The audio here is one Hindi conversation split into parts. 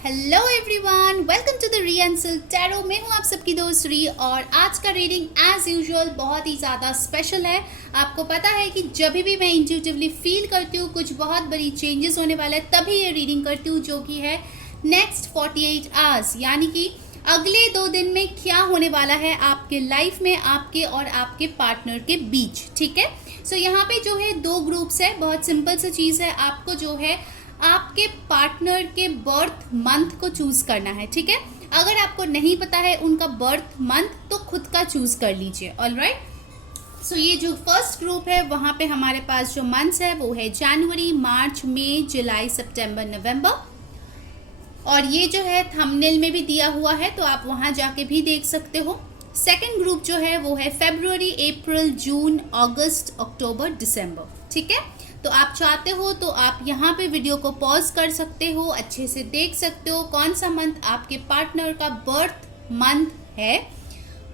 Hello everyone, welcome to the Re Tarot. मैं हूं आप सबकी दोस्त री और आज का रीडिंग एज यूजुअल बहुत ही ज़्यादा स्पेशल है। आपको पता है कि जब भी मैं इंट्यूटिवली फील करती हूँ कुछ बहुत बड़ी चेंजेस होने वाला है तभी ये रीडिंग करती हूँ, जो कि है नेक्स्ट 48 आवर्स, यानी कि अगले 2 दिन में क्या होने वाला है आपके लाइफ में, आपके और आपके पार्टनर के बीच। ठीक है, सो यहाँ पे जो है 2 ग्रुप्स है। बहुत सिंपल सा चीज़ है, आपको जो है आपके पार्टनर के बर्थ मंथ को चूज करना है। ठीक है, अगर आपको नहीं पता है उनका बर्थ मंथ तो खुद का चूज कर लीजिए। ऑलराइट, सो ये जो फर्स्ट ग्रुप है वहाँ पे हमारे पास जो मंथ्स है वो है जनवरी, मार्च, मई, जुलाई, सितंबर, नवंबर। और ये जो है थंबनेल में भी दिया हुआ है तो आप वहाँ जाके भी देख सकते हो। सेकेंड ग्रुप जो है वो है फरवरी, अप्रैल, जून, अगस्त, अक्टूबर, दिसंबर। ठीक है, तो आप चाहते हो तो आप यहाँ पे वीडियो को पॉज कर सकते हो, अच्छे से देख सकते हो कौन सा मंथ आपके पार्टनर का बर्थ मंथ है,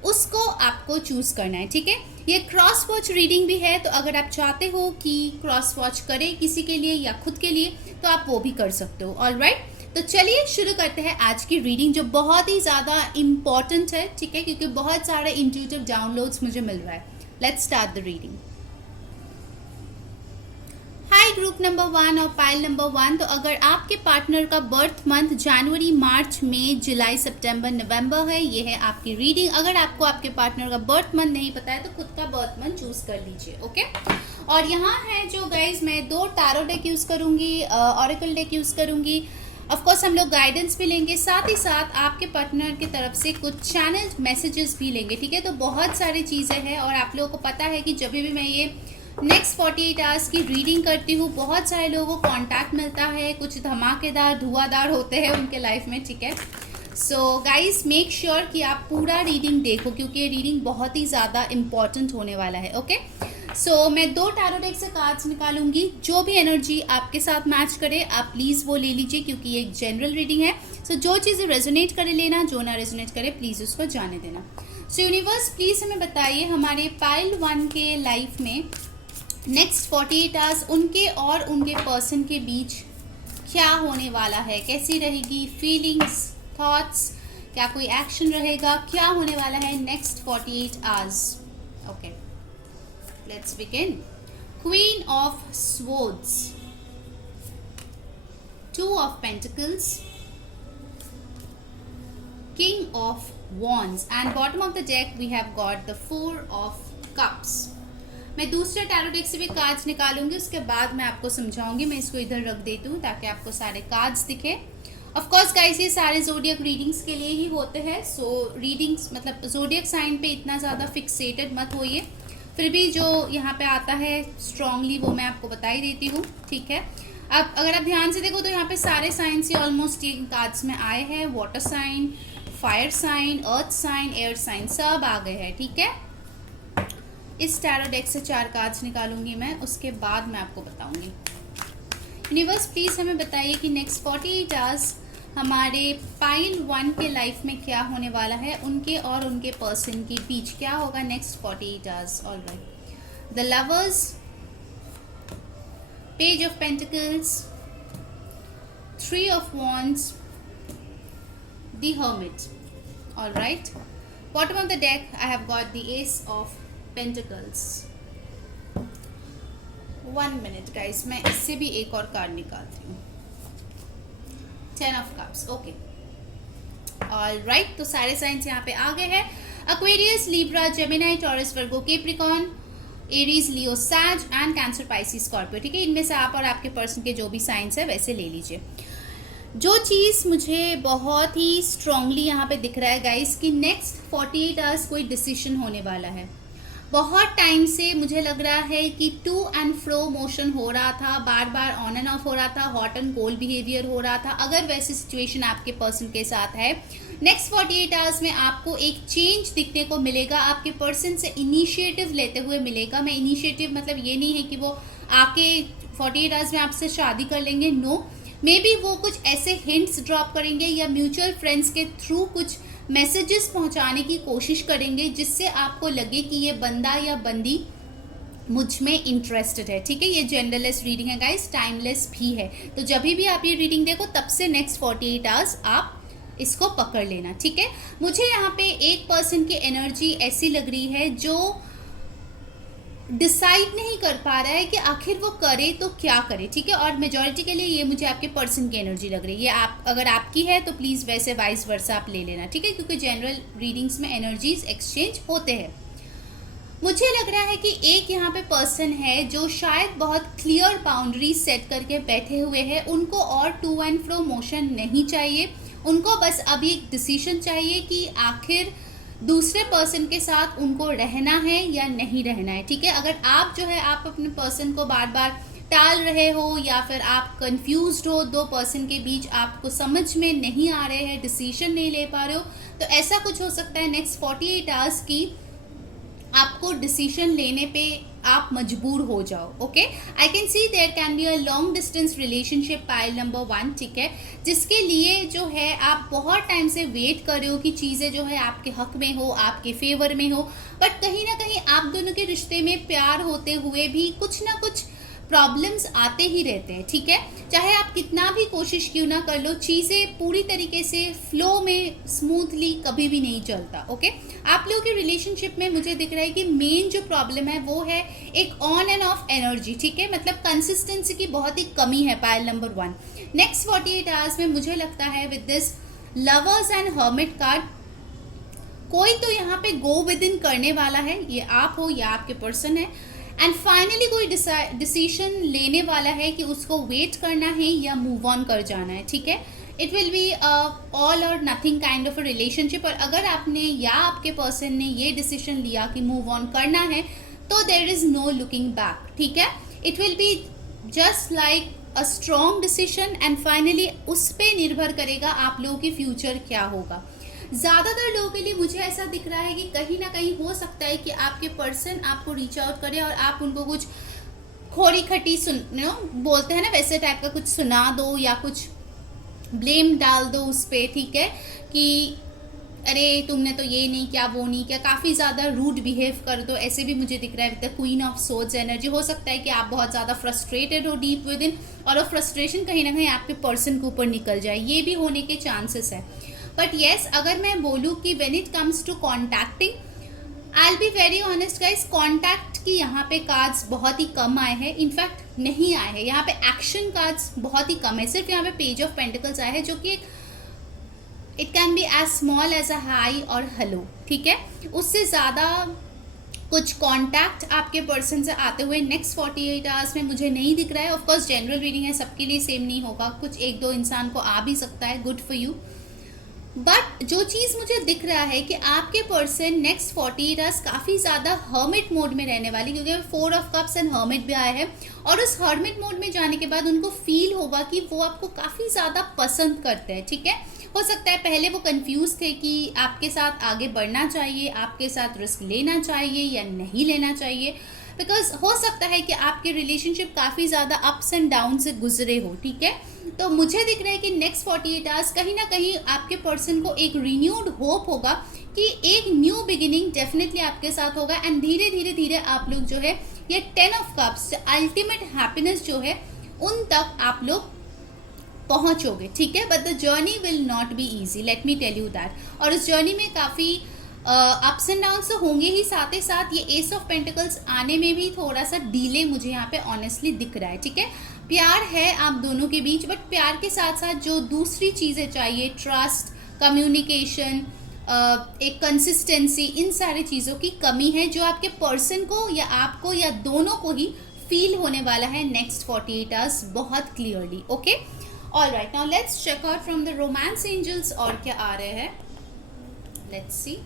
उसको आपको चूज करना है। ठीक है, ये क्रॉस वॉच रीडिंग भी है, तो अगर आप चाहते हो कि क्रॉस वॉच करें किसी के लिए या खुद के लिए तो आप वो भी कर सकते हो। ऑलराइट, तो चलिए शुरू करते हैं आज की रीडिंग जो बहुत ही ज़्यादा इम्पॉर्टेंट है। ठीक है, क्योंकि बहुत सारे इंट्यूटिव डाउनलोड्स मुझे मिल रहा है। Let's start the reading. Hi group number 1 और पाइल नंबर 1। तो अगर आपके पार्टनर का बर्थ मंथ जनवरी, मार्च, मई, जुलाई, सितंबर, नवंबर है, ये है आपकी रीडिंग। अगर आपको आपके पार्टनर का बर्थ मंथ नहीं पता है तो खुद का बर्थ मंथ चूज कर लीजिए। ओके, और यहाँ है जो गाइज मैं 2 टैरो डेक यूज करूंगी, ऑरेकल डेक यूज करूंगी। ऑफकोर्स हम लोग गाइडेंस भी लेंगे, साथ ही साथ आपके पार्टनर की तरफ से कुछ चैनल मैसेजेस भी लेंगे। ठीक है, तो बहुत सारी चीज़ें हैं और आप लोगों को पता है कि जब भी मैं ये नेक्स्ट 48 आवर्स की रीडिंग करती हूँ बहुत सारे लोगों को कॉन्टैक्ट मिलता है, कुछ धमाकेदार धुआंधार होते हैं उनके लाइफ में। ठीक है, सो गाइज मेक श्योर कि आप पूरा रीडिंग देखो क्योंकि ये रीडिंग बहुत ही ज़्यादा इम्पॉर्टेंट होने वाला है। ओके, सो मैं 2 टैरो डेक से कार्ड्स निकालूंगी, जो भी एनर्जी आपके साथ मैच करे आप प्लीज़ वो ले लीजिए क्योंकि ये एक जनरल रीडिंग है। सो जो चीज़ें रेजोनेट करे लेना, जो ना रेजोनेट करे प्लीज़ उसको जाने देना। सो यूनिवर्स प्लीज़ हमें बताइए हमारे पाइल 1 के लाइफ में नेक्स्ट 48 आवर्स उनके और उनके पर्सन के बीच क्या होने वाला है, कैसी रहेगी फीलिंग्स, थॉट्स, क्या कोई एक्शन रहेगा, क्या होने वाला है next 48 hours. Okay, let's begin. Queen of swords, 2 of pentacles, king of wands and bottom of the deck we have got the 4 of cups। मैं दूसरे टैरो डेक से भी कार्ड्स निकालूंगी, उसके बाद मैं आपको समझाऊंगी। मैं इसको इधर रख देती हूँ ताकि आपको सारे कार्ड्स दिखे। ऑफ कोर्स गाइस ये सारे जोडियक रीडिंग्स के लिए ही होते हैं, सो रीडिंग्स मतलब जोडियक साइन पे इतना ज़्यादा फिक्सेटेड मत होइए, फिर भी जो यहाँ पे आता है स्ट्रांगली वो मैं आपको बता ही देती हूँ। ठीक है, अब अगर आप ध्यान से देखो तो यहाँ पे सारे साइंस ही ऑलमोस्ट ये कार्ड्स में आए हैं। Water sign, fire sign, earth sign, air sign सब आ गए हैं। ठीक है, इस टैरो डेक से 4 कार्ड्स निकालूंगी मैं, उसके बाद मैं आपको बताऊंगी। यूनिवर्स प्लीज़ हमें बताइए कि नेक्स्ट 48 आवर्स हमारे पाइल 1 के लाइफ में क्या होने वाला है, उनके और उनके पर्सन के बीच क्या होगा next 48 hours. Alright, the lovers, page of pentacles, 3 of wands, the hermit। all right, bottom of the deck I have got the ace of pentacles। 1 minute guys, मैं इससे भी एक और कार्ड निकालती हूँ। 10 of cups। Okay, all right, तो सारे साइंस यहाँ पे आ गए हैं। Aquarius, Libra, Gemini, Taurus, Virgo, Capricorn, Aries, Leo, Sage and cancer, Pisces, Scorpio. ठीक है, इनमें से आप और आपके पर्सन के जो भी साइंस है वैसे ले लीजिए। जो चीज़ मुझे बहुत ही स्ट्रांगली यहाँ पे दिख रहा है गाइस कि नेक्स्ट 48 आवर्स कोई डिसीजन होने वाला है। बहुत टाइम से मुझे लग रहा है कि टू एंड फ्रो मोशन हो रहा था, बार बार ऑन एंड ऑफ हो रहा था, हॉट एंड कोल्ड बिहेवियर हो रहा था। अगर वैसी सिचुएशन आपके पर्सन के साथ है, नेक्स्ट 48 आवर्स में आपको एक चेंज दिखने को मिलेगा, आपके पर्सन से इनिशिएटिव लेते हुए मिलेगा। मैं इनिशिएटिव मतलब ये नहीं है कि वो आके 48 आवर्स में आपसे शादी कर लेंगे, नो, मे बी वो कुछ ऐसे हिंट्स ड्रॉप करेंगे या म्यूचुअल फ्रेंड्स के थ्रू कुछ मैसेजेस पहुंचाने की कोशिश करेंगे जिससे आपको लगे कि ये बंदा या बंदी मुझ में इंटरेस्टेड है, ठीक है। ये जेंडरलेस रीडिंग है गाइस, टाइमलेस भी है। तो जब भी आप ये रीडिंग देखो तब से नेक्स्ट 48 आवर्स आप इसको पकड़ लेना, ठीक है। मुझे यहाँ पे एक पर्सन की एनर्जी ऐसी लग रही है जो डिसाइड नहीं कर पा रहा है कि आखिर वो करे तो क्या करे, ठीक है। और मेजॉरिटी के लिए ये मुझे आपके पर्सन की एनर्जी लग रही है। ये आप अगर आपकी है तो प्लीज़ वैसे वाइस वर्सा आप ले लेना, ठीक है, क्योंकि जनरल रीडिंग्स में एनर्जीज एक्सचेंज होते हैं। मुझे लग रहा है कि एक यहाँ पे पर्सन है जो शायद बहुत क्लियर बाउंड्री सेट करके बैठे हुए हैं। उनको और टू एंड फ्रो मोशन नहीं चाहिए, उनको बस अभी एक डिसीजन चाहिए कि आखिर दूसरे पर्सन के साथ उनको रहना है या नहीं रहना है, ठीक है। अगर आप जो है आप अपने पर्सन को बार बार टाल रहे हो या फिर आप कंफ्यूज्ड हो, दो पर्सन के बीच आपको समझ में नहीं आ रहे हैं, डिसीजन नहीं ले पा रहे हो, तो ऐसा कुछ हो सकता है नेक्स्ट 48 आवर्स की आपको डिसीजन लेने पे आप मजबूर हो जाओ। Okay, I can see there can be a long distance relationship pile number 1, ठीक है, जिसके लिए जो है आप बहुत टाइम से वेट कर रहे हो कि चीज़ें जो है आपके हक में हो, आपके फेवर में हो, बट कहीं ना कहीं आप दोनों के रिश्ते में प्यार होते हुए भी कुछ ना कुछ प्रॉब्लम्स आते ही रहते हैं, ठीक है। चाहे आप कितना भी कोशिश क्यों ना कर लो, चीज़ें पूरी तरीके से फ्लो में स्मूथली कभी भी नहीं चलता। ओके, आप लोगों के रिलेशनशिप में मुझे दिख रहा है कि मेन जो प्रॉब्लम है वो है एक ऑन एंड ऑफ एनर्जी, ठीक है, मतलब कंसिस्टेंसी की बहुत ही कमी है पाइल नंबर 1। नेक्स्ट 48 आवर्स में मुझे लगता है with this lovers and hermit card कोई तो यहाँ पे गो विद इन करने वाला है, ये आप हो या आपके पर्सन है, एंड फाइनली कोई डिसीजन लेने वाला है कि उसको वेट करना है या मूव ऑन कर जाना है, ठीक है। इट विल बी ऑल और nothing kind of a relationship. और अगर आपने या आपके पर्सन ने ये डिसीजन लिया कि मूव ऑन करना है तो there is no looking back, ठीक है। It will be just like a strong decision and finally उस पर निर्भर करेगा आप लोगों की फ्यूचर क्या होगा। ज़्यादातर लोगों के लिए मुझे ऐसा दिख रहा है कि कहीं ना कहीं हो सकता है कि आपके पर्सन आपको रीच आउट करे और आप उनको कुछ खोरी खटी बोलते हैं ना, वैसे टाइप का कुछ सुना दो या कुछ ब्लेम डाल दो उस पर, ठीक है, कि अरे तुमने तो ये नहीं किया, वो नहीं किया, काफ़ी ज़्यादा रूड बिहेव कर दो। ऐसे भी मुझे दिख रहा है with the queen of swords energy. हो सकता है कि आप बहुत ज़्यादा फ्रस्ट्रेटेड हो डीप विद इन और वो फ्रस्ट्रेशन कहीं ना कहीं आपके पर्सन के ऊपर निकल जाए, ये भी होने के चांसेस है। बट येस, अगर मैं बोलूँ कि when it comes to contacting, I will be very honest guys, contact की यहाँ पे कार्ड्स बहुत ही कम आए हैं, इनफैक्ट नहीं आए हैं। यहाँ पे एक्शन कार्ड्स बहुत ही कम है, सिर्फ यहाँ पे पेज ऑफ पेंटिकल्स आए हैं जो कि it can be as small as a hi और हेलो, ठीक है। उससे ज़्यादा कुछ कॉन्टैक्ट आपके पर्सन से आते हुए नेक्स्ट 48 आवर्स में मुझे नहीं दिख रहा है। ऑफकोर्स जनरल रीडिंग है, सबके लिए सेम नहीं होगा, कुछ एक दो इंसान को आ भी सकता है, गुड फॉर यू। बट जो चीज़ मुझे दिख रहा है कि आपके पर्सन नेक्स्ट 48 आवर्स काफ़ी ज़्यादा हर्मिट मोड में रहने वाली, क्योंकि 4 ऑफ कप्स एंड हर्मिट भी आया है, और उस हर्मिट मोड में जाने के बाद उनको फील होगा कि वो आपको काफ़ी ज़्यादा पसंद करते हैं, ठीक है। हो सकता है पहले वो कंफ्यूज थे कि आपके साथ आगे बढ़ना चाहिए, आपके साथ रिस्क लेना चाहिए या नहीं लेना चाहिए, बिकॉज हो सकता है कि आपके रिलेशनशिप काफ़ी ज़्यादा अप्स एंड डाउन से गुजरे हो, ठीक है। तो मुझे दिख रहा है कि नेक्स्ट 48 आवर्स कहीं ना कहीं आपके पर्सन को एक रिन्यूड होप होगा कि एक न्यू बिगिनिंग डेफिनेटली आपके साथ होगा, एंड धीरे धीरे धीरे आप लोग जो है ये 10 ऑफ कप्स अल्टीमेट हैप्पीनेस जो है उन तक आप लोग पहुंचोगे, ठीक है। But the journey will not be easy, let me tell you that. और इस जर्नी में काफ़ी अप्स एंड डाउन्स तो होंगे ही, साथ ये एस ऑफ पेंटिकल्स आने में भी थोड़ा सा डिले मुझे यहाँ पे ऑनेस्टली दिख रहा है, ठीक है। प्यार है आप दोनों के बीच, बट प्यार के साथ साथ जो दूसरी चीज़ें चाहिए, ट्रस्ट, कम्युनिकेशन, एक कंसिस्टेंसी, इन सारी चीज़ों की कमी है जो आपके पर्सन को या आपको या दोनों को ही फील होने वाला है नेक्स्ट 48 आवर्स बहुत clearly. Okay, all right, now let's check out from the romance angels और क्या आ रहे हैं। Let's see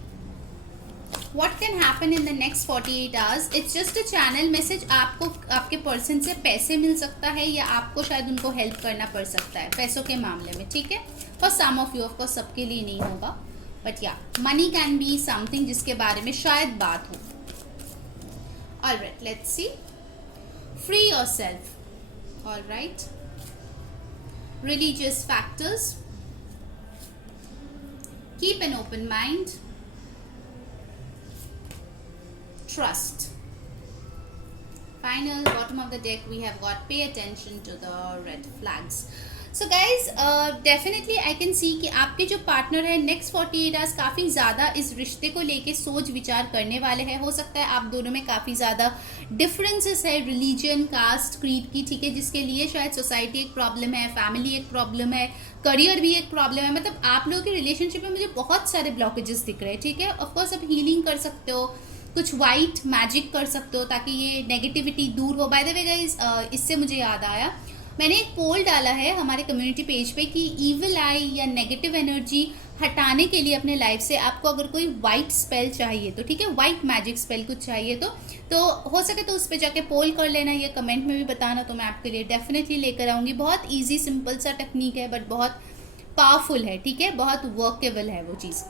what can happen in the next 48 hours. It's just a channel message. आपको आपके पर्सन से पैसे मिल सकता है या आपको शायद उनको हेल्प करना पड़ सकता है पैसों के मामले में, ठीक है। For some of you, of course सबके लिए नहीं होगा, बट या मनी कैन बी समथिंग जिसके बारे में शायद बात हो। Alright, let's see, free yourself, alright, religious factors, keep an open mind, trust, final. Bottom of the deck we have got pay attention to the red flags. So guys definitely I can सी कि आपके जो पार्टनर है नेक्स्ट 48 आवर्स काफ़ी ज़्यादा इस रिश्ते को लेके सोच विचार करने वाले हैं. हो सकता है आप दोनों में काफ़ी ज़्यादा डिफरेंसेस है रिलीजन, कास्ट, क्रीड की, ठीक है, जिसके लिए शायद सोसाइटी एक प्रॉब्लम है, फैमिली एक प्रॉब्लम है, करियर भी एक प्रॉब्लम है. मतलब आप लोगों के रिलेशनशिप में मुझे बहुत सारे ब्लॉकेजेस दिख रहे हैं. ठीक है, ऑफकोर्स आप हीलिंग कर सकते हो, कुछ वाइट मैजिक कर सकते हो ताकि ये नेगेटिविटी दूर हो. बाय द वे गाइज, इससे मुझे याद आया, मैंने एक पोल डाला है हमारे कम्युनिटी पेज पे कि ईविल आई या नेगेटिव एनर्जी हटाने के लिए अपने लाइफ से आपको अगर कोई वाइट स्पेल चाहिए तो, ठीक है, वाइट मैजिक स्पेल कुछ चाहिए तो हो सके तो उस पर जाके पोल कर लेना या कमेंट में भी बताना, तो मैं आपके लिए डेफिनेटली लेकर आऊँगी. बहुत ईजी सिंपल सा टेक्निक है बट बहुत पावरफुल है. ठीक है, बहुत वर्केबल है वो चीज़.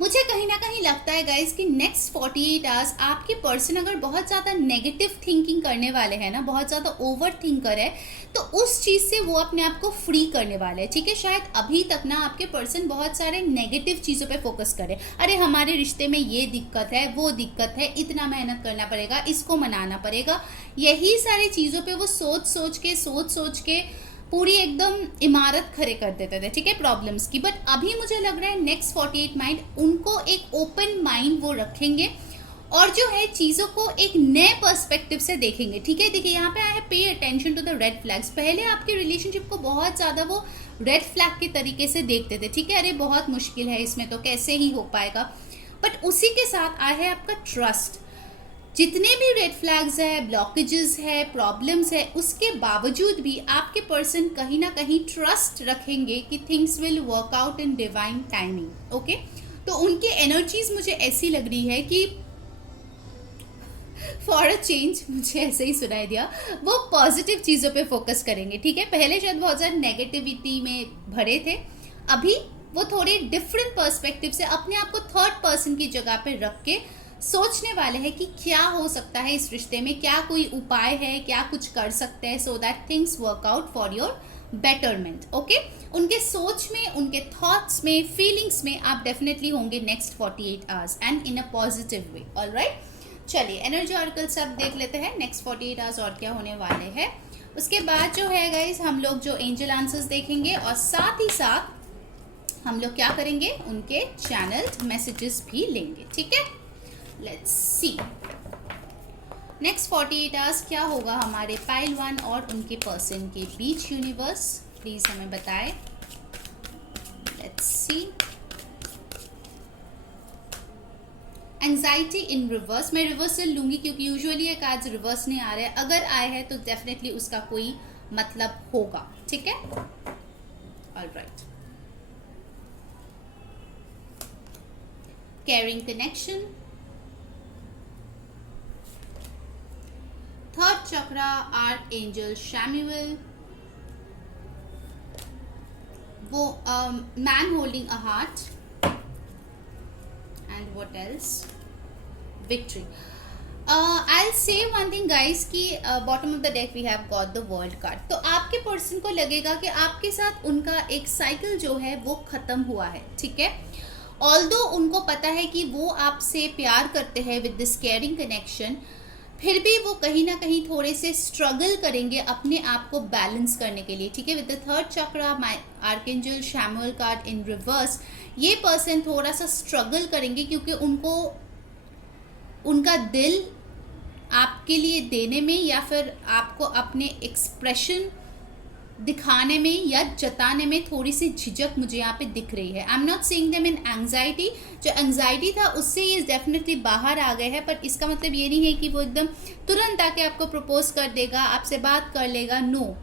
मुझे कहीं ना कहीं लगता है गाइज कि नेक्स्ट 48 आवर्स आपके पर्सन अगर बहुत ज़्यादा नेगेटिव थिंकिंग करने वाले हैं ना, बहुत ज़्यादा ओवर थिंकर है, तो उस चीज़ से वो अपने आप को फ्री करने वाले हैं. ठीक है, शायद अभी तक ना आपके पर्सन बहुत सारे नेगेटिव चीज़ों पे फोकस करे. अरे हमारे रिश्ते में ये दिक्कत है, वो दिक्कत है, इतना मेहनत करना पड़ेगा, इसको मनाना पड़ेगा, यही सारी चीज़ों पे वो सोच सोच के पूरी एकदम इमारत खड़े कर देते थे. ठीक है, प्रॉब्लम्स की. बट अभी मुझे लग रहा है नेक्स्ट 48 माइंड उनको एक ओपन माइंड वो रखेंगे और जो है चीज़ों को एक नए पर्सपेक्टिव से देखेंगे. ठीक है, देखिए यहाँ पे आया है pay attention to the red flags. पहले आपके रिलेशनशिप को बहुत ज़्यादा वो रेड फ्लैग के तरीके से देखते थे. ठीक है, अरे बहुत मुश्किल है इसमें तो, कैसे ही हो पाएगा. बट उसी के साथ आया है आपका ट्रस्ट. जितने भी रेड फ्लैग्स है, ब्लॉकेजेस है, प्रॉब्लम्स है, उसके बावजूद भी आपके पर्सन कहीं ना कहीं ट्रस्ट रखेंगे कि things will work out in divine timing. Okay, तो उनकी एनर्जीज मुझे ऐसी लग रही है कि फॉर अ चेंज, मुझे ऐसे ही सुनाई दिया, वो पॉजिटिव चीज़ों पे फोकस करेंगे. ठीक है, पहले शायद बहुत ज़्यादा नेगेटिविटी में भरे थे, अभी वो थोड़े डिफरेंट पर्सपेक्टिव से अपने आप को थर्ड पर्सन की जगह पे रख के सोचने वाले हैं कि क्या हो सकता है इस रिश्ते में, क्या कोई उपाय है, क्या कुछ कर सकते हैं so that things work out for your betterment. Okay, उनके सोच में, उनके थॉट्स में, फीलिंग्स में आप डेफिनेटली होंगे next 48 hours and in a positive way. Alright, चलिए एनर्जी ऑर्कल सब देख लेते हैं नेक्स्ट 48 आवर्स और क्या होने वाले हैं. उसके बाद जो है गाइज हम लोग जो एंजल आंसर्स देखेंगे और साथ ही साथ हम लोग क्या करेंगे, उनके चैनल मैसेजेस भी लेंगे. ठीक है, लेट्स सी नेक्स्ट 48 आवर्स क्या होगा हमारे पाइल 1 और उनके पर्सन के बीच. यूनिवर्स प्लीज हमें बताएं. Let's see anxiety in reverse. मैं रिवर्सल लूंगी क्योंकि यूजुअली एक आज रिवर्स नहीं आ रहा है, अगर आए हैं तो डेफिनेटली उसका कोई मतलब होगा. ठीक है, alright. Caring connection, third chakra, archangel Chamuel, वो man holding a heart, and what else, victory. I'll say one thing guys कि bottom of the deck we have got the world card. तो आपके पर्सन को लगेगा कि आपके साथ उनका एक साइकिल जो है वो खत्म हुआ है. ठीक है, ऑल्दो उनको पता है कि वो आपसे प्यार करते हैं विद दिस केयरिंग कनेक्शन, फिर भी वो कहीं ना कहीं थोड़े से स्ट्रगल करेंगे अपने आप को बैलेंस करने के लिए. ठीक है, with the third chakra, my archangel Samuel card in reverse, ये पर्सन थोड़ा सा स्ट्रगल करेंगे क्योंकि उनको उनका दिल आपके लिए देने में या फिर आपको अपने एक्सप्रेशन दिखाने में या जताने में थोड़ी सी झिझक मुझे यहाँ पे दिख रही है. I am not seeing them in anxiety. जो एंग्जाइटी था उससे ये डेफिनेटली बाहर आ गए हैं, पर इसका मतलब ये नहीं है कि वो एकदम तुरंत आके आपको प्रपोज कर देगा, आपसे बात कर लेगा. नो,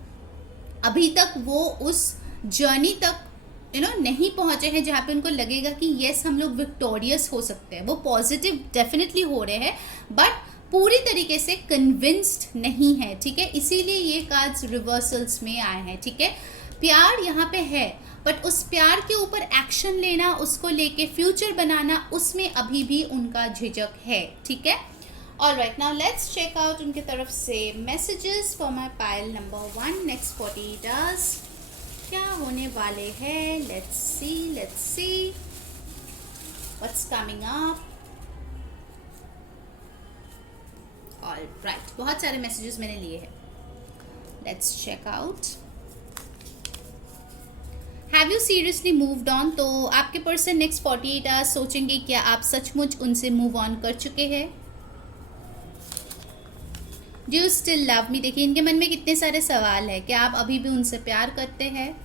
अभी तक वो उस जर्नी तक नहीं पहुंचे हैं जहाँ पे उनको लगेगा कि येस हम लोग विक्टोरियस हो सकते हैं. वो पॉजिटिव डेफिनेटली हो रहे हैं बट पूरी तरीके से कन्विंस्ड नहीं है. ठीक है, इसीलिए ये कार्ड्स रिवर्सल्स में आए हैं. ठीक है, प्यार यहाँ पे है बट उस प्यार के ऊपर एक्शन लेना, उसको लेके फ्यूचर बनाना, उसमें अभी भी उनका झिझक है. ठीक है, alright. Now let's check out उनके तरफ से messages for my pile number 1 next 48 hours क्या होने वाले हैं. Let's see what's coming up. Alright, बहुत सारे मैसेजेस मैंने लिए हैं, let's check out. Have you seriously moved on? तो आपके पर्सन नेक्स्ट 48 आवर्स सोचेंगे क्या आप सचमुच उनसे मूव ऑन कर चुके हैं। Do you still love me? देखिए इनके मन में कितने सारे सवाल है, क्या आप अभी भी उनसे प्यार करते हैं।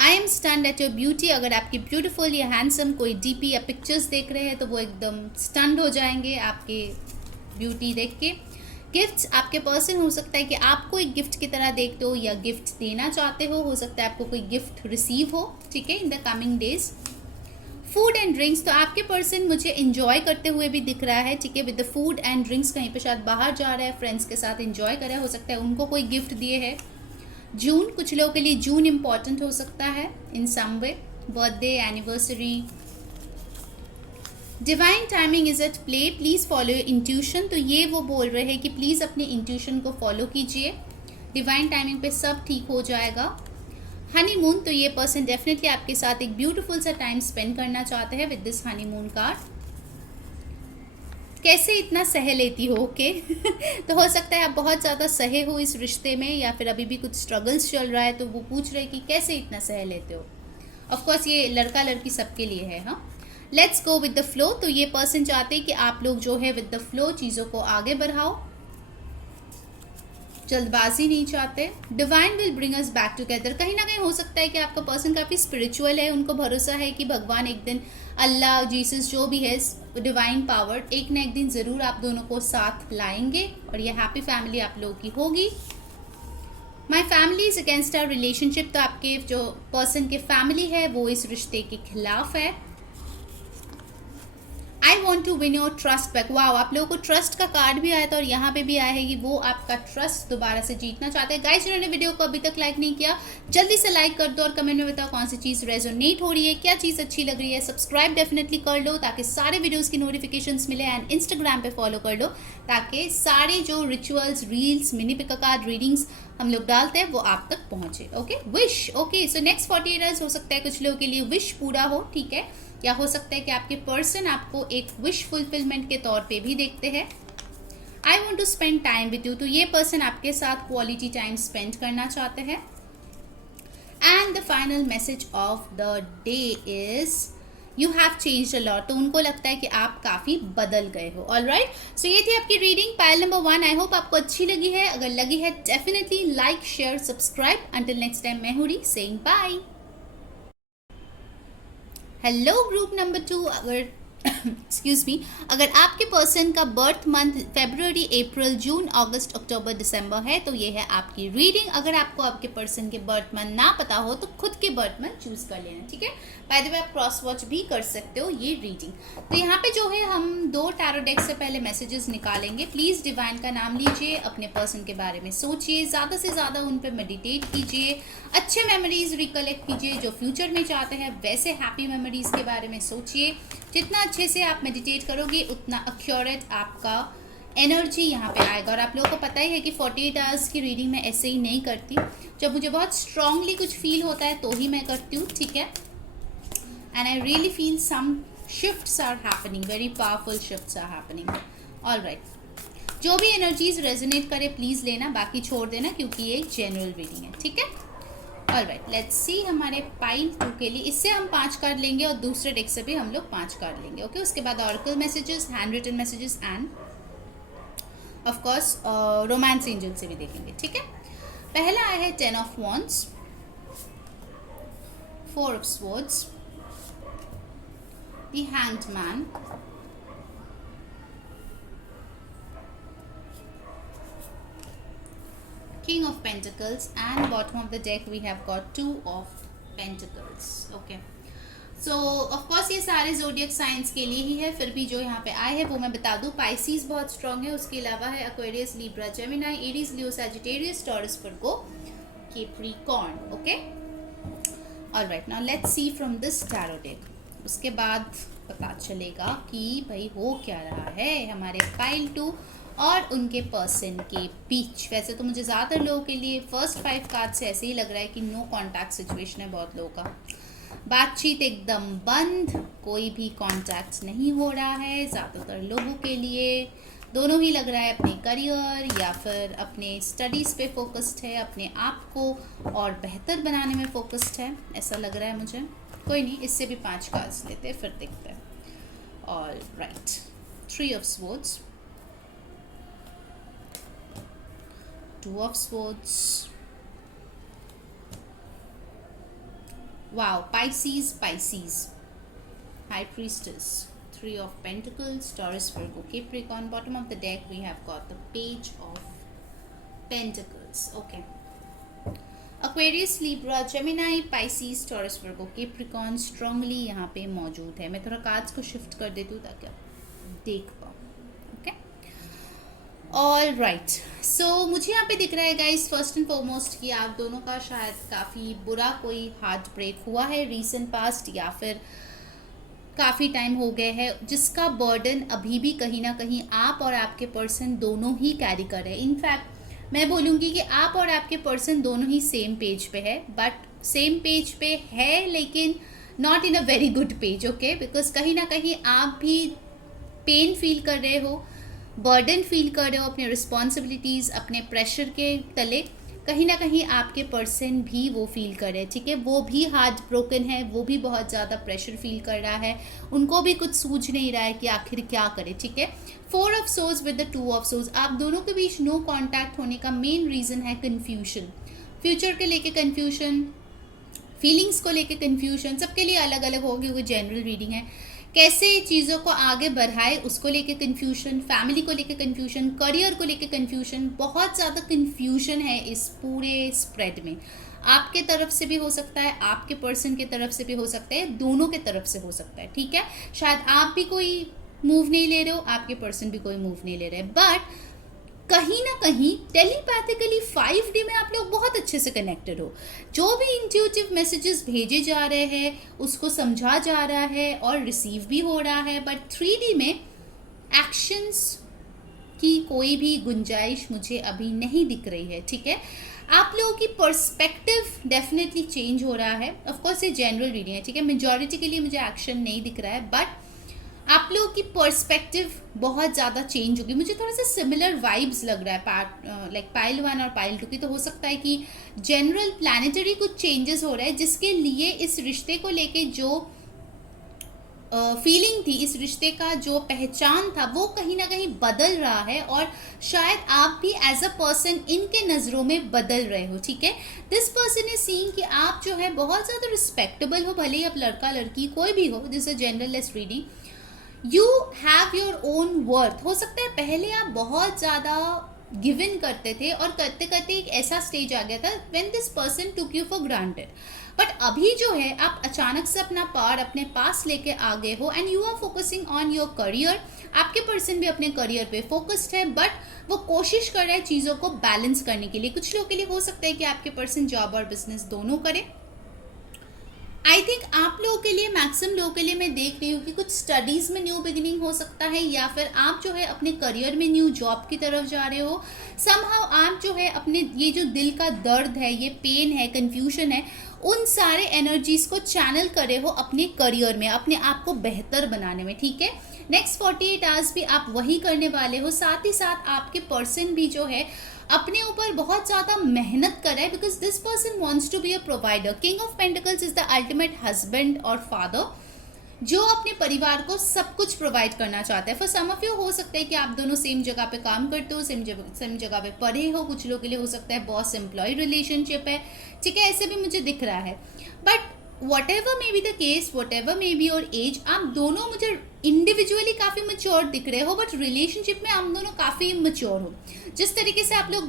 I am stunned at your beauty, अगर आपकी ब्यूटीफुल या हैंडसम कोई डीपी या पिक्चर्स देख रहे हैं तो वो एकदम स्टन्ड हो जाएंगे आपके ब्यूटी देख के। गिफ्ट्स, आपके पर्सन हो सकता है कि आपको एक गिफ्ट की तरह देखते हो या गिफ्ट देना चाहते हो सकता है आपको कोई गिफ्ट रिसीव हो, ठीक है, in the coming days. Food and drinks, तो आपके पर्सन मुझे इंजॉय करते हुए भी दिख रहा है, ठीक है, with the food and drinks, कहीं पे शायद बाहर जा रहा है, फ्रेंड्स के साथ इंजॉय कर रहा है, हो सकता है उनको कोई गिफ्ट दिए है। जून, कुछ लोगों के लिए जून इम्पॉर्टेंट हो सकता है in some way, birthday, anniversary. Divine timing is at play, please follow your intuition, तो ये वो बोल रहे हैं कि प्लीज़ अपने इंट्यूशन को फॉलो कीजिए, डिवाइन टाइमिंग पे सब ठीक हो जाएगा। हनीमून, तो ये पर्सन डेफिनेटली आपके साथ एक ब्यूटीफुल सा टाइम स्पेंड करना चाहते हैं विद दिस हनीमून कार्ड। कैसे इतना सह लेती हो? ओके तो हो सकता है आप बहुत ज़्यादा सहे हो इस रिश्ते में, या फिर अभी भी कुछ स्ट्रगल्स चल रहा है, तो वो पूछ रहे कि कैसे इतना सह लेते हो। ऑफकोर्स ये लड़का लड़की सबके लिए है। हाँ, let's go with the flow, तो ये पर्सन चाहते हैं कि आप लोग जो है विद द फ्लो चीज़ों को आगे बढ़ाओ, जल्दबाजी नहीं चाहते। Divine will bring us back together, कहीं ना कहीं हो सकता है कि आपका पर्सन काफ़ी स्पिरिचुअल है, उनको भरोसा है कि भगवान एक दिन, अल्लाह, जीसस, जो भी है डिवाइन पावर, एक ना एक दिन ज़रूर आप दोनों को साथ लाएंगे और ये हैप्पी फैमिली आप लोगों की होगी। My family is against our relationship, तो आपके जो पर्सन के फैमिली है वो इस रिश्ते के खिलाफ है। I want to win your trust back, वाह, आप लोगों को ट्रस्ट का कार्ड भी आया था और यहाँ पे भी आया है कि वो आपका ट्रस्ट दोबारा से जीतना चाहते हैं। गाइस, जिन्होंने वीडियो को अभी तक लाइक नहीं किया, जल्दी से लाइक कर दो और कमेंट में बताओ कौन सी चीज़ रेजोनेट हो रही है, क्या चीज़ अच्छी लग रही है। सब्सक्राइब डेफिनेटली कर लो ताकि सारे वीडियोज़ की नोटिफिकेशंस मिले, एंड इंस्टाग्राम पे फॉलो कर लो ताकि सारे जो rituals, reels, mini pick card readings हम लोग डालते हैं वो आप तक पहुँचे। Okay, wish, okay, so next 48 hours हो सकता है कुछ लोगों के लिए विश पूरा हो, ठीक है, या हो सकता है कि आपके पर्सन आपको एक विश फुलफिलमेंट के तौर पे भी देखते हैं। I want to spend time with you, तो ये पर्सन आपके साथ क्वालिटी टाइम स्पेंड करना चाहते हैं। And the final message of the day is you have changed a lot, तो उनको लगता है कि आप काफ़ी बदल गए हो। ऑलराइट, सो ये थी आपकी reading pile number 1। I hope आपको अच्छी लगी है, अगर लगी है definitely like, share, subscribe. Until next time, मैं हूँ saying bye. Hello group number 2, अगर एक्सक्यूज मी, अगर आपके पर्सन का बर्थ मंथ फरवरी, अप्रैल, जून, अगस्त, अक्टूबर, दिसंबर है तो ये है आपकी रीडिंग। अगर आपको आपके पर्सन के बर्थ मंथ ना पता हो तो खुद के बर्थ मंथ चूज कर लेना, ठीक है। बाय द वे आप क्रॉस वॉच भी कर सकते हो ये रीडिंग। तो यहाँ पे जो है हम 2 टैरो डेक से पहले मैसेजेस निकालेंगे। प्लीज़ डिवाइन का नाम लीजिए, अपने पर्सन के बारे में सोचिए, ज़्यादा से ज़्यादा उन पर मेडिटेट कीजिए, अच्छे मेमोरीज रिकलेक्ट कीजिए, जो फ्यूचर में चाहते हैं वैसे हैप्पी मेमोरीज के बारे में सोचिए। जितना अच्छे से आप मेडिटेट करोगे उतना एक्यूरेट आपका एनर्जी यहाँ पे आएगा। और आप लोगों को पता ही है कि 48 आवर्स की रीडिंग मैं ऐसे ही नहीं करती, जब मुझे बहुत स्ट्रांगली कुछ फील होता है तो ही मैं करती हूँ, ठीक है। And I really feel some shifts are happening, very powerful shifts are happening. Alright, जो भी एनर्जीज रेजोनेट करे प्लीज़ लेना, बाकी छोड़ देना क्योंकि ये एक जनरल रीडिंग है, ठीक है। ऑलराइट, लेट्स सी हमारे पाइल 2 के लिए, इससे हम 5 कार्ड लेंगे और दूसरे डेक से भी हम लोग 5 कार्ड लेंगे, ओके। उसके बाद oracle messages, hand written messages and of course romance angel से भी देखेंगे, ठीक है। पहला आया है 10 of wands, 4 of swords, the hanged man, King of Pentacles, and bottom of the deck we have got 2 of Pentacles, okay. So of course ये सारे जोडियक साइंस के लिए ही है, फिर भी जो यहाँ पे आए हैं वो मैं बता दूँ। पाइसीज बहुत स्ट्रॉन्ग है, उसके अलावा है Aquarius, Libra, Gemini, Aries, Leo, Sagittarius, taurus, Virgo, Capricorn, okay. Alright, now let's see from this tarot deck, उसके बाद पता चलेगा कि भाई हो क्या रहा है हमारे पाइल 2 और उनके पर्सन के बीच। वैसे तो मुझे ज़्यादातर लोगों के लिए फर्स्ट 5 कार्ड से ऐसे ही लग रहा है कि नो कॉन्टैक्ट सिचुएशन है बहुत लोगों का, बातचीत एकदम बंद, कोई भी कॉन्टैक्ट नहीं हो रहा है ज़्यादातर लोगों के लिए। दोनों ही लग रहा है अपने करियर या फिर अपने स्टडीज़ पे फोकस्ड है, अपने आप को और बेहतर बनाने में फोकस्ड है, ऐसा लग रहा है मुझे। कोई नहीं, इससे भी 5 कार्ड्स लेते हैं, फिर देखते हैं। All right, 3 of swords, 2 of swords, wow, Pisces, High Priestess, 3 of Pentacles, Taurus, Virgo, Capricorn. Bottom of the deck we have got the Page of Pentacles. Okay, Aquarius, Libra, Gemini, Pisces, Taurus, Virgo, Capricorn strongly यहाँ पे मौजूद है। मैं थोड़ा कार्ड्स को शिफ्ट कर देती हूँ ताकि आप देख पाओ। ओके, ऑल राइट, सो मुझे यहाँ पे दिख रहा है गाइस, फर्स्ट एंड फॉरमोस्ट कि आप दोनों का शायद काफ़ी बुरा कोई हार्ट ब्रेक हुआ है रीसेंट पास्ट, या फिर काफ़ी टाइम हो गए है, जिसका बर्डन अभी भी कहीं ना कहीं आप और आपके पर्सन दोनों ही कैरी कर रहे हैं। इनफैक्ट मैं बोलूँगी कि आप और आपके पर्सन दोनों ही सेम पेज पे है, बट सेम पेज पे है लेकिन not in a very good page. Okay, because कहीं ना कहीं आप भी पेन फील कर रहे हो, बर्डन फील कर रहे हो अपने रिस्पॉन्सिबिलिटीज़, अपने प्रेशर के तले। कहीं ना कहीं आपके पर्सन भी वो फील कर रहे हैं, ठीक है, वो भी हार्ट ब्रोकन है, वो भी बहुत ज़्यादा प्रेशर फील कर रहा है, उनको भी कुछ सूझ नहीं रहा है कि आखिर क्या करे, ठीक है। 4 of source with the 2 of source, आप दोनों के बीच नो कॉन्टैक्ट होने का मेन रीज़न है कन्फ्यूजन, फ्यूचर के लेके कन्फ्यूजन, फीलिंग्स को लेके कन्फ्यूजन। सबके लिए अलग अलग होगी, क्योंकि जनरल रीडिंग है। कैसे चीज़ों को आगे बढ़ाए उसको लेके कन्फ्यूजन, फैमिली को लेके कन्फ्यूजन, करियर को लेके कन्फ्यूजन, बहुत ज़्यादा कन्फ्यूजन है इस पूरे स्प्रेड में। आपके तरफ से भी हो सकता है, आपके पर्सन के तरफ से भी हो सकता है, दोनों के तरफ से हो सकता है, ठीक है। शायद आप भी कोई मूव नहीं ले रहे हो, आपके पर्सन भी कोई मूव नहीं ले रहे, बट कहीं ना कहीं टेलीपैथिकली 5D में आप लोग बहुत अच्छे से कनेक्टेड हो। जो भी इंट्यूटिव मैसेजेस भेजे जा रहे हैं उसको समझा जा रहा है और रिसीव भी हो रहा है, बट 3D में एक्शंस की कोई भी गुंजाइश मुझे अभी नहीं दिख रही है, ठीक है। आप लोगों की पर्सपेक्टिव डेफिनेटली चेंज हो रहा है। ऑफकोर्स ये जनरल रीडिंग है, ठीक है, मेजॉरिटी के लिए मुझे एक्शन नहीं दिख रहा है, बट आप लोगों की पर्सपेक्टिव बहुत ज़्यादा चेंज होगी। मुझे थोड़ा सा सिमिलर वाइब्स लग रहा है लाइक पाइल 1 और पाइल 2 की। तो हो सकता है कि जनरल प्लानिटरी कुछ चेंजेस हो रहा है, जिसके लिए इस रिश्ते को लेके जो फीलिंग थी, इस रिश्ते का जो पहचान था, वो कहीं ना कहीं बदल रहा है, और शायद आप भी एज अ पर्सन इनके नज़रों में बदल रहे हो, ठीक है। दिस पर्सन इज सीइंग कि आप जो है बहुत ज़्यादा रिस्पेक्टेबल हो, भले ही आप लड़का लड़की कोई भी हो, this is general less reading. You have your own worth. हो सकता है पहले आप बहुत ज़्यादा गिव इन करते थे और करते करते एक ऐसा स्टेज आ गया था when this person took you for granted, but अभी जो है आप अचानक से अपना पार अपने पास लेके आ गए हो and you are focusing on your career. आपके पर्सन भी अपने करियर पे फोकस्ड है, बट वो कोशिश कर रहे हैं चीज़ों को बैलेंस करने के लिए। कुछ लोगों के लिए हो सकता है कि आपके पर्सन जॉब और बिजनेस दोनों करें। आई थिंक आप लोगों के लिए, मैक्सिमम लोगों के लिए मैं देख रही हूँ कि कुछ स्टडीज़ में न्यू बिगिनिंग हो सकता है, या फिर आप जो है अपने करियर में न्यू जॉब की तरफ जा रहे हो। समहाउ आप जो है अपने ये जो दिल का दर्द है, ये पेन है, कन्फ्यूजन है, उन सारे एनर्जीज़ को चैनल करे हो अपने करियर में, अपने आप को बेहतर बनाने में, ठीक है। नेक्स्ट 48 आवर्स भी आप वही करने वाले हो। साथ ही साथ आपके पर्सन भी जो है अपने ऊपर बहुत ज़्यादा मेहनत कर रहा है, because this person wants to be a provider. King of pentacles is the ultimate husband और फादर, जो अपने परिवार को सब कुछ प्रोवाइड करना चाहता है। फॉर सम ऑफ यू हो सकता है कि आप दोनों सेम जगह पे काम करते हो, सेम जगह पे पढ़े हो। कुछ लोगों के लिए हो सकता है बॉस एम्प्लॉय रिलेशनशिप है, ठीक है, ऐसे भी मुझे दिख रहा है। But what ever may be the case, what ever may be your age, आप दोनों मुझे इंडिविजुअली काफ़ी मच्योर दिख रहे हो, बट रिलेशनशिप में आप दोनों काफ़ी इमच्योर हो। जिस तरीके से आप लोग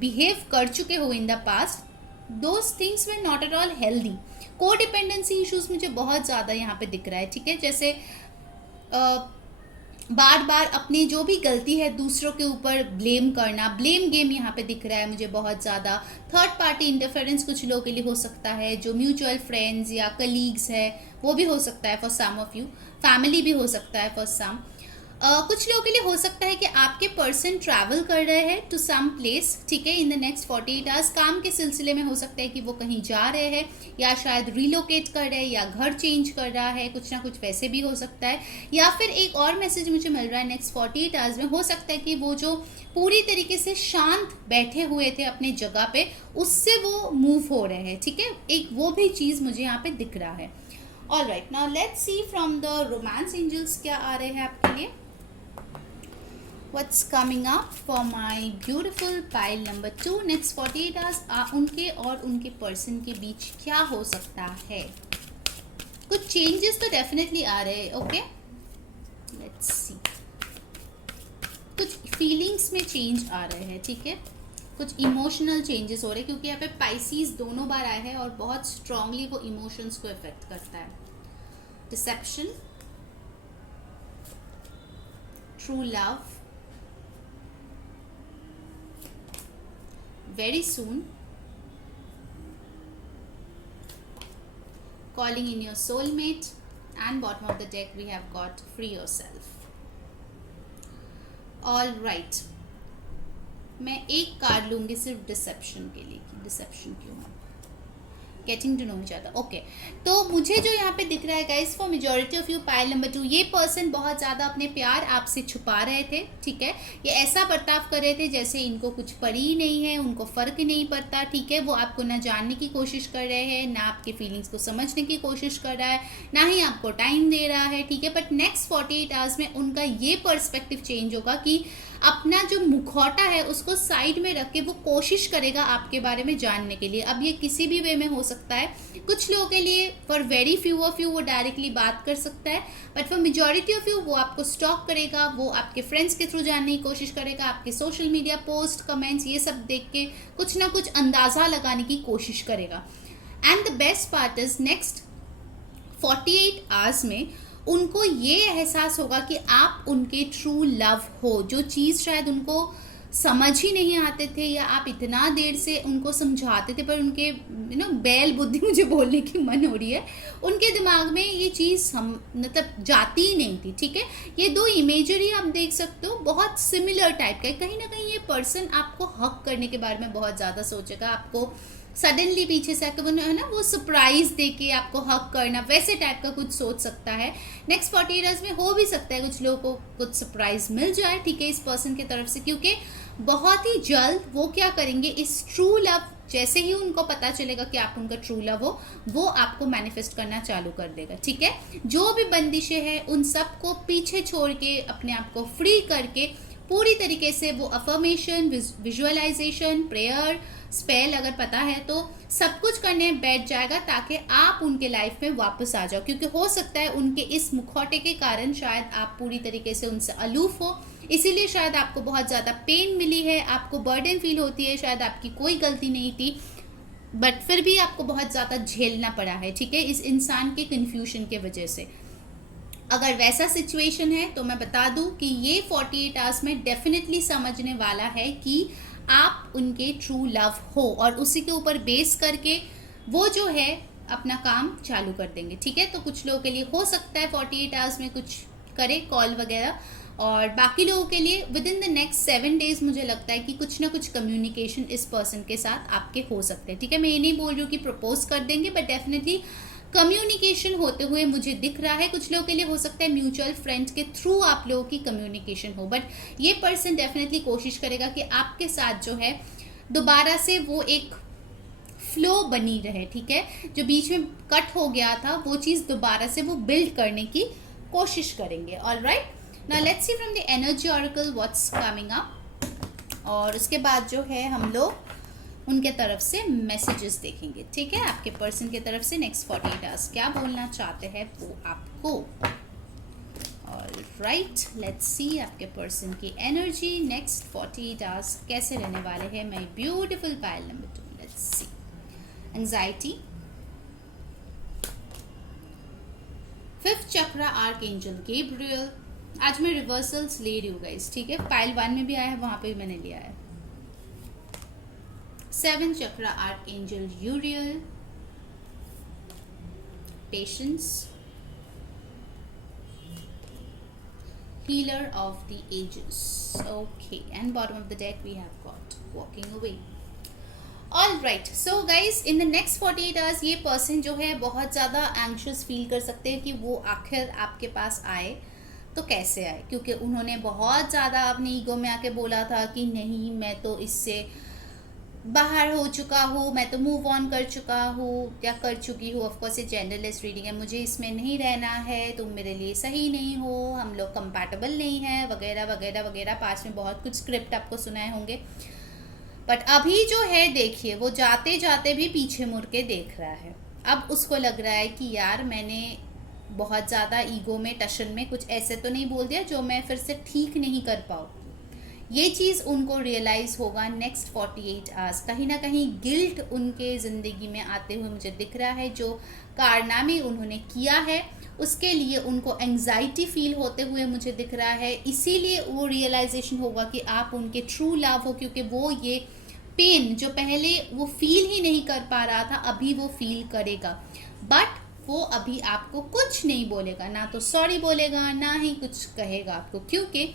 बिहेव कर चुके हो in the past, those things were not at all healthy. को डिपेंडेंसी इशूज़ मुझे बहुत ज़्यादा यहाँ पे दिख रहा है, ठीक है। जैसे बार बार अपनी जो भी गलती है दूसरों के ऊपर ब्लेम करना, ब्लेम गेम यहाँ पे दिख रहा है मुझे बहुत ज़्यादा। थर्ड पार्टी इंटरफेरेंस कुछ लोगों के लिए हो सकता है, जो म्यूचुअल फ्रेंड्स या कलीग्स है वो भी हो सकता है for some of you, family भी हो सकता है फॉर सम। कुछ लोगों के लिए हो सकता है कि आपके पर्सन ट्रैवल कर रहे हैं टू सम प्लेस, ठीक है, इन द नेक्स्ट 48 आवर्स। काम के सिलसिले में हो सकता है कि वो कहीं जा रहे हैं, या शायद रिलोकेट कर रहे हैं, या घर चेंज कर रहा है, कुछ ना कुछ वैसे भी हो सकता है। या फिर एक और मैसेज मुझे मिल रहा है नेक्स्ट 48 आवर्स में, हो सकता है कि वो जो पूरी तरीके से शांत बैठे हुए थे अपने जगह पे, उससे वो मूव हो रहे हैं, ठीक है। एक वो भी चीज़ मुझे यहाँ पे दिख रहा है। All right, now let's see from the romance angels क्या आ रहे हैं आपके लिए। What's coming up for my beautiful pile number 2 next 48 hours? उनके और उनके पर्सन के बीच क्या हो सकता है? कुछ चेंजेस तो डेफिनेटली आ रहे हैं, ओके, लेट्स सी। कुछ फीलिंग्स में चेंज आ रहे हैं, ठीक है, कुछ इमोशनल चेंजेस हो रहे हैं, क्योंकि यहाँ पे पाइसीज दोनों बार आए हैं और बहुत स्ट्रांगली वो इमोशंस को इफेक्ट करता है। Deception, true love, very soon, calling in your soulmate, and bottom of the deck we have got free yourself. All right, मैं एक कार्ड लूँगी सिर्फ डिसेप्शन के लिए कि डिसेप्शन क्यों है, getting to know each other, okay. तो मुझे जो यहाँ पे दिख रहा है guys, for majority of you pile number 2, ये पर्सन बहुत ज़्यादा अपने प्यार आपसे छुपा रहे थे, ठीक है। ये ऐसा बर्ताव कर रहे थे जैसे इनको कुछ पड़ी ही नहीं है, उनको फ़र्क नहीं पड़ता, ठीक है। वो आपको ना जानने की कोशिश कर रहे हैं, ना आपके फीलिंग्स को समझने की कोशिश कर रहा है, ना ही आपको टाइम दे रहा है, ठीक है। बट नेक्स्ट 48 आवर्स में उनका ये पर्सपेक्टिव चेंज होगा कि अपना जो मुखौटा है उसको साइड में रख के वो कोशिश करेगा आपके बारे में जानने के लिए। अब ये किसी भी वे में हो सकता है, कुछ लोगों के लिए, for very few of you वो डायरेक्टली बात कर सकता है, but for majority of you वो आपको स्टॉक करेगा, वो आपके फ्रेंड्स के थ्रू जानने की कोशिश करेगा, आपके सोशल मीडिया पोस्ट, कमेंट्स, ये सब देख के कुछ ना कुछ अंदाज़ा लगाने की कोशिश करेगा। And the best part is next 48 hours में उनको ये एहसास होगा कि आप उनके ट्रू लव हो, जो चीज़ शायद उनको समझ ही नहीं आते थे, या आप इतना देर से उनको समझाते थे पर उनके बैल बुद्धि, मुझे बोलने की मन हो रही है, उनके दिमाग में ये चीज़ मतलब जाती ही नहीं थी, ठीक है। ये दो इमेजरी आप देख सकते हो, बहुत सिमिलर टाइप का है। कहीं ना कहीं ये पर्सन आपको हक करने के बारे में बहुत ज़्यादा सोचेगा, आपको सडनली पीछे से आकर है ना वो सरप्राइज दे के आपको हक करना, वैसे टाइप का कुछ सोच सकता है। नेक्स्ट 48 आवर्स में हो भी सकता है कुछ लोगों को कुछ सरप्राइज मिल जाए, ठीक है, इस पर्सन की तरफ से, क्योंकि बहुत ही जल्द वो क्या करेंगे, इस ट्रू लव, जैसे ही उनको पता चलेगा कि आप उनका ट्रू लव हो, वो आपको मैनिफेस्ट करना चालू कर देगा, ठीक है। जो भी बंदिशें हैं उन सब को पीछे छोड़ के अपने आप को फ्री करके पूरी तरीके से वो अफर्मेशन, विजुअलाइजेशन, प्रेयर, स्पेल अगर पता है तो सब कुछ करने बैठ जाएगा, ताकि आप उनके लाइफ में वापस आ जाओ। क्योंकि हो सकता है उनके इस मुखौटे के कारण शायद आप पूरी तरीके से उनसे अलूफ हो, इसीलिए शायद आपको बहुत ज़्यादा पेन मिली है, आपको बर्डन फील होती है, शायद आपकी कोई गलती नहीं थी, बट फिर भी आपको बहुत ज़्यादा झेलना पड़ा है, ठीक है, इस इंसान के कन्फ्यूजन के वजह से। अगर वैसा सिचुएशन है तो मैं बता दूं कि ये 48 आवर्स में डेफिनेटली समझने वाला है कि आप उनके ट्रू लव हो, और उसी के ऊपर बेस करके वो जो है अपना काम चालू कर देंगे, ठीक है। तो कुछ लोगों के लिए हो सकता है 48 आवर्स में कुछ करे, कॉल वगैरह, और बाकी लोगों के लिए with in the next 7 days मुझे लगता है कि कुछ ना कुछ कम्युनिकेशन इस पर्सन के साथ आपके हो सकते हैं, ठीक है। मैं ये नहीं बोल रही हूँ कि प्रपोज कर देंगे, बट डेफिनेटली कम्युनिकेशन होते हुए मुझे दिख रहा है। कुछ लोगों के लिए हो सकता है म्यूचुअल फ्रेंड्स के थ्रू आप लोगों की कम्युनिकेशन हो, बट ये पर्सन डेफिनेटली कोशिश करेगा कि आपके साथ जो है दोबारा से वो एक फ्लो बनी रहे, ठीक है। जो बीच में कट हो गया था वो चीज़ दोबारा से वो बिल्ड करने की कोशिश करेंगे। Alright, now let's see from the energy oracle what's coming up, और उसके बाद जो है हम लोग उनके तरफ से मैसेजेस देखेंगे, ठीक है। आपके पर्सन के तरफ से नेक्स्ट 48 आवर्स क्या बोलना चाहते हैं वो आपको। ऑलराइट, लेट्स सी आपके पर्सन की एनर्जी नेक्स्ट 48 आवर्स कैसे रहने वाले हैं। My beautiful pile number 2, let's see. Anxiety, 5th chakra archangel Gabriel. आज मैं रिवर्सल्स ले रही हूँ गाइस, ठीक है। पाइल 1 में भी आया है, वहाँ पे भी मैंने लिया है। 7th chakra archangel यूरियल, patience, healer of the ages. Okay, and bottom of the deck we have got walking away. All right, so guys in the next 48 hours ये पर्सन जो है बहुत ज़्यादा एंग्शियस फील कर सकते हैं कि वो आखिर आपके पास आए तो कैसे आए, क्योंकि उन्होंने बहुत ज़्यादा अपने ईगो में आके बोला था कि नहीं मैं तो इससे बाहर हो चुका हूँ, मैं तो मूव ऑन कर चुका हूँ या कर चुकी हूँ. ऑफकोर्स ये जेंडरलेस रीडिंग है, मुझे इसमें नहीं रहना है, तुम मेरे लिए सही नहीं हो, हम लोग कंपैटिबल नहीं है वगैरह वगैरह वगैरह. पास में बहुत कुछ स्क्रिप्ट आपको सुनाए होंगे, बट अभी जो है देखिए वो जाते जाते भी पीछे मुड़ के देख रहा है. अब उसको लग रहा है कि यार मैंने बहुत ज़्यादा ईगो में टशन में कुछ ऐसे तो नहीं बोल दिया जो मैं फिर से ठीक नहीं कर पाऊँ. ये चीज़ उनको रियलाइज़ होगा नेक्स्ट 48 आवर्स. कहीं ना कहीं गिल्ट उनके ज़िंदगी में आते हुए मुझे दिख रहा है. जो कारनामे उन्होंने किया है उसके लिए उनको एंग्जाइटी फील होते हुए मुझे दिख रहा है. इसीलिए वो रियलाइजेशन होगा कि आप उनके ट्रू लव हो, क्योंकि वो ये पेन जो पहले वो फील ही नहीं कर पा रहा था अभी वो फील करेगा. बट वो अभी आपको कुछ नहीं बोलेगा, ना तो सॉरी बोलेगा ना ही कुछ कहेगा आपको, क्योंकि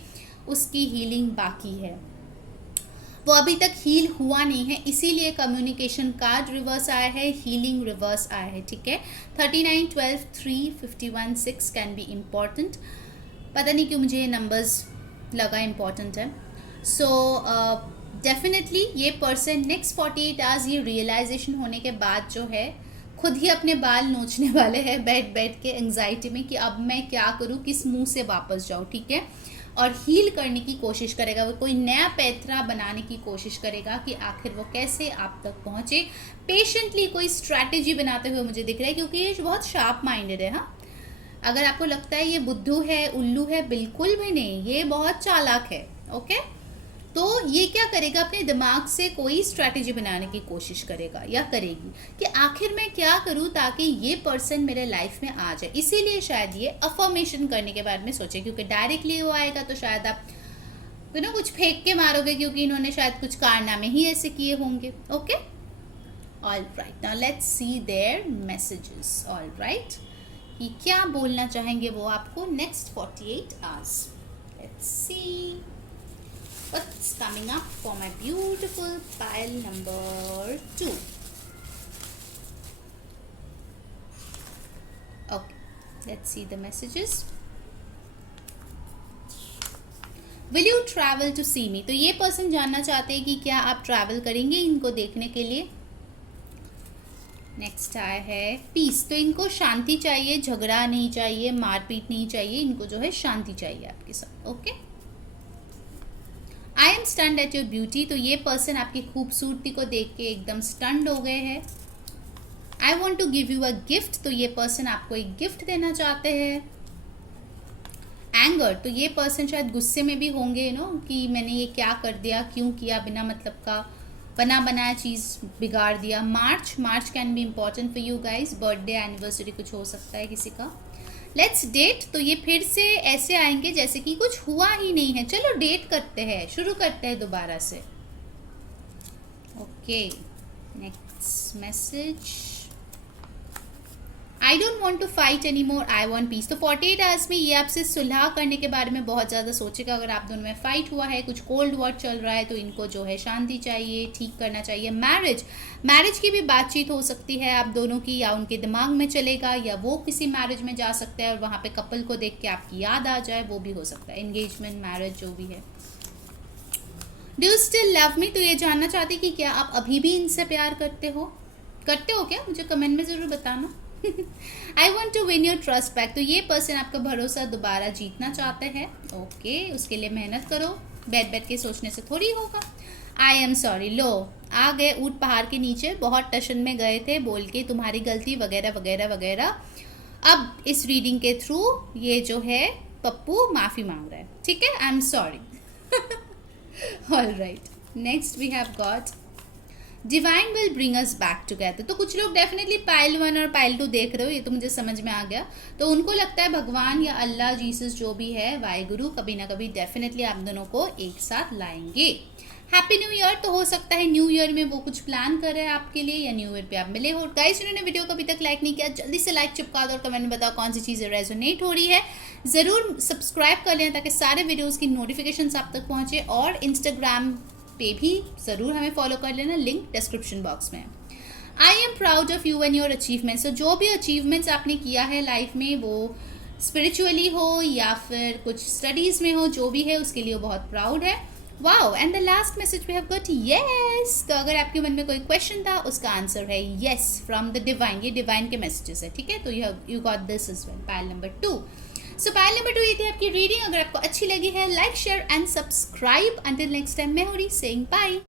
उसकी हीलिंग बाकी है. वो अभी तक हील हुआ नहीं है, इसीलिए कम्युनिकेशन कार्ड रिवर्स आया है, हीलिंग रिवर्स आया है. ठीक है, 39, 12, 3, 51, 6 कैन बी इम्पॉर्टेंट. पता नहीं क्यों मुझे ये नंबर्स लगा इम्पॉर्टेंट है. सो डेफिनेटली ये पर्सन नेक्स्ट 48 आवर्स ये रियलाइजेशन होने के बाद जो है खुद ही अपने बाल नोचने वाले हैं बैठ बैठ के एंग्जाइटी में कि अब मैं क्या करूँ, किस मुंह से वापस जाऊँ. ठीक है, और हील करने की कोशिश करेगा. वो कोई नया पैतरा बनाने की कोशिश करेगा कि आखिर वो कैसे आप तक पहुँचे. पेशेंटली कोई स्ट्रैटेजी बनाते हुए मुझे दिख रहा है, क्योंकि ये बहुत शार्प माइंडेड है. हाँ, अगर आपको लगता है ये बुद्धू है, उल्लू है, बिल्कुल भी नहीं, ये बहुत चालाक है. ओके, तो ये क्या करेगा, अपने दिमाग से कोई स्ट्रैटेजी बनाने की कोशिश करेगा या करेगी कि आखिर मैं क्या करूं ताकि ये पर्सन मेरे लाइफ में आ जाए. इसीलिए शायद ये अफर्मेशन करने के बारे में सोचे, क्योंकि डायरेक्टली वो आएगा तो शायद आप कुछ फेंक के मारोगे, क्योंकि इन्होंने शायद कुछ कारनामे ही ऐसे किए होंगे. Okay, all right, now let's C there messages. All right, कि क्या बोलना चाहेंगे वो आपको next 48 hours. Let's see what's coming up for my beautiful pile number 2. Okay, let's see the messages. Will you travel to see me? तो ये पर्सन जानना चाहते हैं कि क्या आप ट्रैवल करेंगे इनको देखने के लिए. नेक्स्ट आया है पीस. तो इनको शांति चाहिए, झगड़ा नहीं चाहिए, मारपीट नहीं चाहिए, इनको जो है शांति चाहिए आपके साथ. Okay, I am stunned at your beauty. तो ये पर्सन आपकी खूबसूरती को देख के एकदम स्टन्ड हो गए हैं. I want to give you a gift. तो ये पर्सन आपको एक गिफ्ट देना चाहते हैं. एंगर. तो ये पर्सन शायद गुस्से में भी होंगे कि मैंने ये क्या कर दिया, क्यों किया, बिना मतलब का बना बनाया चीज़ बिगाड़ दिया. March can be important for you guys. Birthday, anniversary कुछ हो सकता है किसी का. Let's date. तो ये फिर से ऐसे आएंगे जैसे कि कुछ हुआ ही नहीं है, चलो डेट करते हैं, शुरू करते हैं दोबारा से. Okay, next message. I don't want to fight any more, I want peace. तो 48 आवर्स में ये आपसे सुलह करने के बारे में बहुत ज़्यादा सोचेगा. अगर आप दोनों में फाइट हुआ है, कुछ कोल्ड वॉर चल रहा है, तो इनको जो है शांति चाहिए, ठीक करना चाहिए. मैरिज की भी बातचीत हो सकती है आप दोनों की, या उनके दिमाग में चलेगा, या वो किसी मैरिज में जा सकता है और वहाँ पे कपल को देख के आपकी याद आ जाए, वो भी हो सकता है. एंगेजमेंट, मैरिज जो भी है. Do you still love me. तो ये जानना चाहती कि क्या आप अभी भी इनसे प्यार करते हो क्या, मुझे कमेंट में ज़रूर बताना. I want to win your trust back. तो ये पर्सन आपका भरोसा दोबारा जीतना चाहते हैं. ओके, उसके लिए मेहनत करो, बैठ के सोचने से थोड़ी होगा. आई एम सॉरी. लो, आ गए ऊँट पहाड़ के नीचे, बहुत टशन में गए थे बोल के तुम्हारी गलती वगैरह वगैरह वगैरह. अब इस रीडिंग के थ्रू ये जो है पप्पू माफ़ी मांग रहा है. ठीक है, I am sorry. All right, next we have got divine will bring us back together. तो कुछ लोग डेफिनेटली पाइल 1 और पाइल 2 देख रहे हो, ये तो मुझे समझ में आ गया. तो उनको लगता है भगवान या अल्लाह, जीसस जो भी है, वाहिगुरु, कभी ना कभी डेफिनेटली आप दोनों को एक साथ लाएंगे. Happy new year. तो हो सकता है न्यू ईयर में वो कुछ प्लान कर रहे हैं आपके लिए, या न्यू ईयर पे आप मिले हो। गाइस जिन्होंने वीडियो को अभी तक लाइक नहीं किया, जल्दी से लाइक चिपका दो और कमेंट में बताओ कौन सी चीज़ें रेजोनेट हो रही है। ज़रूर सब्सक्राइब कर लें ताकि सारे वीडियोज़ की नोटिफिकेशन आप तक पहुँचे, और इंस्टाग्राम पे भी ज़रूर हमें फॉलो कर लेना, लिंक डिस्क्रिप्शन बॉक्स में। I am proud of you and your achievements. तो जो भी अचीवमेंट्स आपने किया है लाइफ में, वो स्पिरिचुअली हो या फिर कुछ स्टडीज़ में हो, जो भी है उसके लिए वो बहुत प्राउड है। Wow, and the last message we have got yes. तो अगर आपके मन में कोई क्वेश्चन था, उसका आंसर है यस फ्रॉम द डिवाइन। ये डिवाइन के मैसेजेस है, ठीक है। तो you got this is well. Pile number 2। So pile number 2 ये थी आपकी रीडिंग। अगर आपको अच्छी लगी है, like share and subscribe. Until next time, मैं हो रही सेइंग बाय।